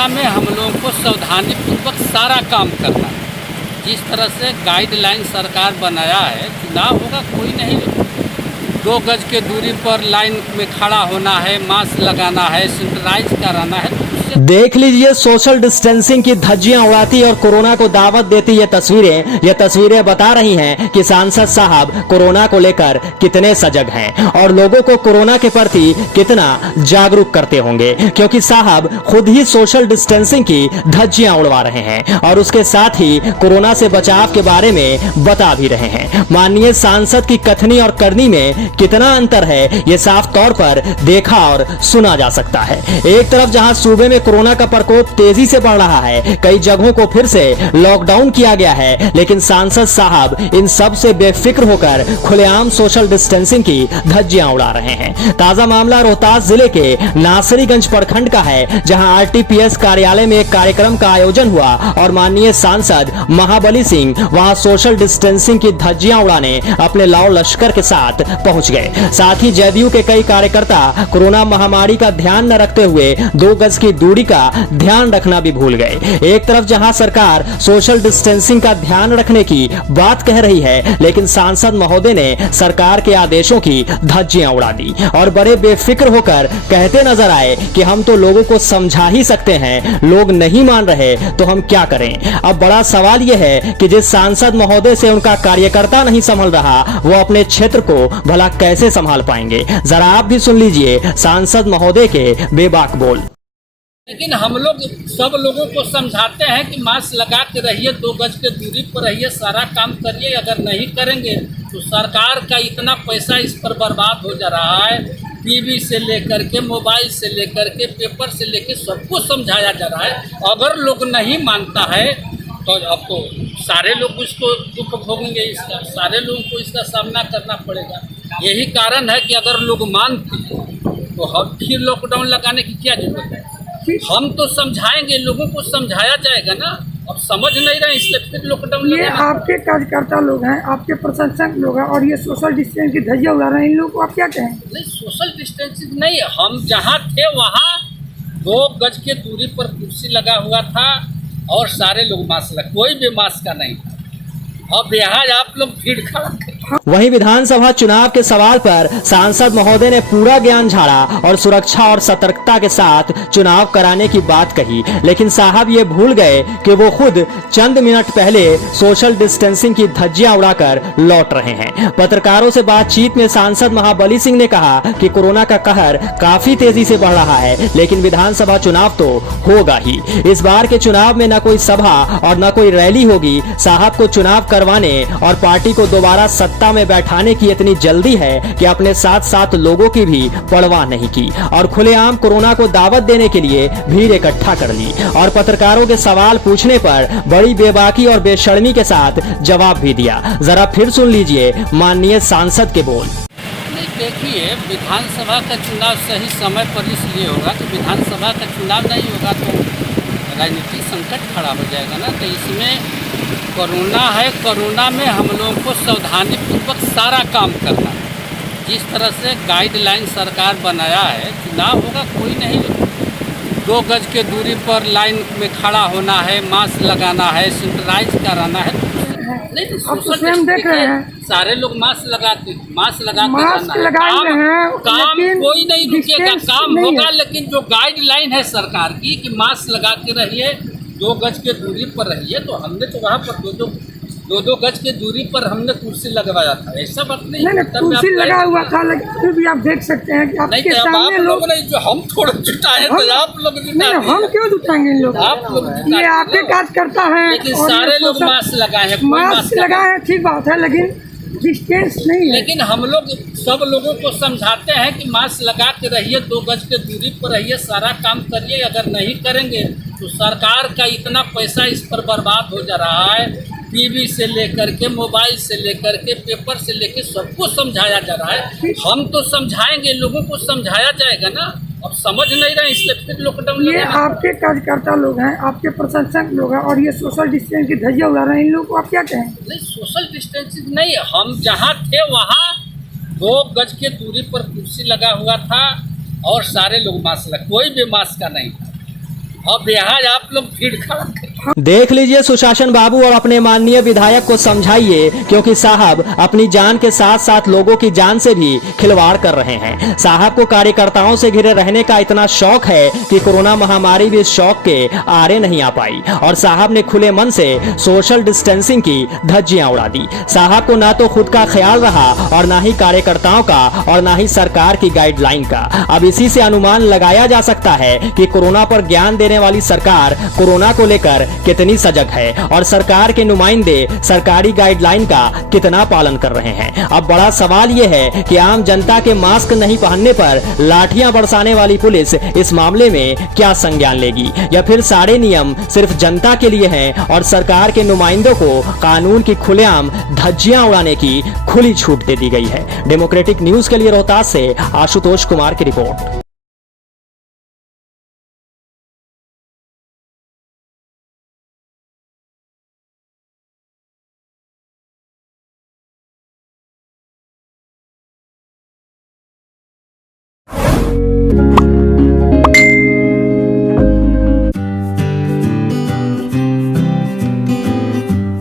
Corona में हम लोगों को सावधानी पूर्वक सारा काम करना है। जिस तरह से गाइडलाइन सरकार बनाया है, चुनाव होगा कोई नहीं, 2 गज के दूरी पर लाइन में खड़ा होना है, मास्क लगाना है, सैनिटाइज कराना है। देख लीजिए सोशल डिस्टेंसिंग की धज्जियां उड़ाती और कोरोना को दावत देती ये तस्वीरें बता रही हैं कि सांसद साहब कोरोना को लेकर कितने सजग हैं और लोगों को कोरोना के प्रति कितना जागरूक करते होंगे, क्योंकि साहब खुद ही सोशल डिस्टेंसिंग की धज्जियां उड़वा रहे हैं और उसके साथ ही कोरोना से बचाव के बारे में बता भी रहे हैं। माननीय सांसद की कथनी और करनी में कितना अंतर है ये साफ तौर पर देखा और सुना जा सकता है। एक तरफ जहां सूबे में कोरोना का प्रकोप तेजी से बढ़ रहा है, कई जगहों को फिर से लॉकडाउन किया गया है, लेकिन सांसद साहब इन सब से बेफिक्र होकर खुलेआम सोशल डिस्टेंसिंग की धज्जियां उड़ा रहे हैं। ताजा मामला रोहतास जिले के नासरीगंज प्रखंड का है, जहां आरटीपीएस कार्यालय में एक कार्यक्रम का आयोजन हुआ और माननीय सांसद महाबली सिंह वहां सोशल डिस्टेंसिंग की धज्जियां उड़ाने अपने लाव लश्कर के साथ पहुंच गए। साथ ही जदयू के कई कार्यकर्ता कोरोना महामारी का ध्यान न रखते हुए 2 गज की दूरी का ध्यान रखना भी भूल गए। एक तरफ जहां सरकार सोशल डिस्टेंसिंग का ध्यान रखने की बात कह रही है, लेकिन सांसद महोदय ने सरकार के आदेशों की धज्जियां उड़ा दी और बड़े बेफिक्र होकर कहते नजर आए कि हम तो लोगों को समझा ही सकते हैं, लोग नहीं मान रहे तो हम क्या करें। अब बड़ा सवाल यह है कि जिस सांसद महोदय से उनका कार्यकर्ता नहीं संभल रहा, वो अपने क्षेत्र को भला कैसे संभाल पाएंगे। जरा आप भी सुन लीजिए सांसद महोदय के बेबाक बोल। लेकिन हम लोग सब लोगों को समझाते हैं कि मास्क लगा के रहिए, 2 गज के दूरी पर रहिए, सारा काम करिए। अगर नहीं करेंगे तो सरकार का इतना पैसा इस पर बर्बाद हो जा रहा है। टीवी से लेकर के, मोबाइल से लेकर के, पेपर से लेकर सबको समझाया जा रहा है। अगर लोग नहीं मानता है तो अब तो सारे लोग इसको दुख भोगेंगे, इसका सारे लोगों को इसका सामना करना पड़ेगा। यही कारण है कि अगर लोग मानते तो हम फिर लॉकडाउन लगाने की क्या जरूरत है। हम तो समझाएंगे, लोगों को समझाया जाएगा ना। अब समझ नहीं रहे इसलिए फिर लॉकडाउन। ये आपके कार्यकर्ता लोग हैं, आपके प्रशंसक लोग हैं और ये सोशल डिस्टेंस की धज्जियां उड़ा रहे हैं, इन लोगों को आप क्या कहें? नहीं, सोशल डिस्टेंसिंग नहीं, हम जहाँ थे वहाँ 2 गज के दूरी पर कुर्सी लगा हुआ था और सारे लोग मास्क लगा, कोई भी मास्क का नहीं था। अब यहाँ आप लोग भीड़ खड़ा। वहीं विधानसभा चुनाव के सवाल पर सांसद महोदय ने पूरा ज्ञान झाड़ा और सुरक्षा और सतर्कता के साथ चुनाव कराने की बात कही, लेकिन साहब ये भूल गए कि वो खुद चंद मिनट पहले सोशल डिस्टेंसिंग की धज्जियां उड़ाकर लौट रहे हैं। पत्रकारों से बातचीत में सांसद महाबली सिंह ने कहा कि कोरोना का कहर काफी तेजी से बढ़ रहा है, लेकिन विधानसभा चुनाव तो होगा ही। इस बार के चुनाव में न कोई सभा और न कोई रैली होगी। साहब को चुनाव करवाने और पार्टी को दोबारा सत्ता में बैठाने की इतनी जल्दी है कि अपने साथ साथ लोगों की भी परवाह नहीं की और खुलेआम कोरोना को दावत देने के लिए भीड़ इकट्ठा कर ली और पत्रकारों के सवाल पूछने पर बड़ी बेबाकी और बेशर्मी के साथ जवाब भी दिया। जरा फिर सुन लीजिए माननीय सांसद के बोल। देखिए, विधानसभा का चुनाव सही समय पर इसलिए होगा कि विधानसभा का चुनाव नहीं होगा तो राजनीतिक संकट खड़ा हो जाएगा ना। तो इसमें कोरोना है, कोरोना में हम लोगों को सावधानी पूर्वक सारा काम करना है। जिस तरह से गाइडलाइन सरकार बनाया है, चुनाव होगा कोई नहीं, 2 गज के दूरी पर लाइन में खड़ा होना है, मास्क लगाना है, सैनिटाइज कराना है। नहीं, आप तो स्वयं देख रहे हैं, सारे लोग मास्क लगा के मास्क लगाए हैं, काम कोई नहीं रुकेगा, काम होगा। लेकिन जो गाइडलाइन है सरकार की कि मास्क लगा के रहिए, 2 गज के दूरी पर रहिए, तो हमने तो वहाँ पर 2 गज के दूरी पर हमने कुर्सी लगवाया था। ऐसा बात नहीं, कुर्सी लगा हुआ था, लेकिन फिर भी आप देख सकते हैं कि आपके सामने लोग नहीं, जो हम थोड़ा जुटाए तो आप लोग जुटाए, हम क्यों जुटाएंगे इन लोग? आप लोग ये आपके कार्यकर्ता हैं, लेकिन सारे लोग मास्क लगाए हैं, मास्क लगाए हैं, ठीक बात है, लेकिन डिस्टेंस नहीं है। लेकिन हम लोग सब लोगों को समझाते हैं कि मास्क लगा के रहिए, 2 गज के दूरी पर रहिए, सारा काम करिए। अगर नहीं करेंगे तो सरकार का इतना पैसा इस पर बर्बाद हो जा रहा है। टीवी से लेकर के, मोबाइल से लेकर के, पेपर से लेकर सबको समझाया जा रहा है। हम तो समझाएंगे, लोगों को समझाया जाएगा ना। अब समझ नहीं रहे इसलिए फिर लॉकडाउन। ये आपके कार्यकर्ता लोग हैं, आपके प्रशंसक लोग हैं और ये सोशल डिस्टेंस की धज्जियां उड़ा रहे हैं, इन लोगों को आप क्या कहें? नहीं, सोशल डिस्टेंसिंग नहीं, हम जहाँ थे वहाँ 2 गज के दूरी पर कुर्सी लगा हुआ था और सारे लोग मास्क लगा, कोई भी मास्क का नहीं था। अब यहाँ आप लोग भीड़ खड़ा करें। देख लीजिए सुशासन बाबू और अपने माननीय विधायक को समझाइए, क्योंकि साहब अपनी जान के साथ साथ लोगों की जान से भी खिलवाड़ कर रहे हैं। साहब को कार्यकर्ताओं से घिरे रहने का इतना शौक है कि कोरोना महामारी भी इस शौक के आरे नहीं आ पाई और साहब ने खुले मन से सोशल डिस्टेंसिंग की धज्जियां उड़ा दी। साहब को ना तो खुद का ख्याल रहा और ना ही कार्यकर्ताओं का और ना ही सरकार की गाइडलाइन का। अब इसी से अनुमान लगाया जा सकता है कि कोरोना पर ज्ञान देने वाली सरकार कोरोना को लेकर कितनी सजग है और सरकार के नुमाइंदे सरकारी गाइडलाइन का कितना पालन कर रहे हैं। अब बड़ा सवाल यह है कि आम जनता के मास्क नहीं पहनने पर लाठियां बरसाने वाली पुलिस इस मामले में क्या संज्ञान लेगी, या फिर सारे नियम सिर्फ जनता के लिए हैं और सरकार के नुमाइंदों को कानून की खुलेआम धज्जियां उड़ाने की खुली छूट दे दी गई है। डेमोक्रेटिक न्यूज के लिए रोहतास से आशुतोष कुमार की रिपोर्ट।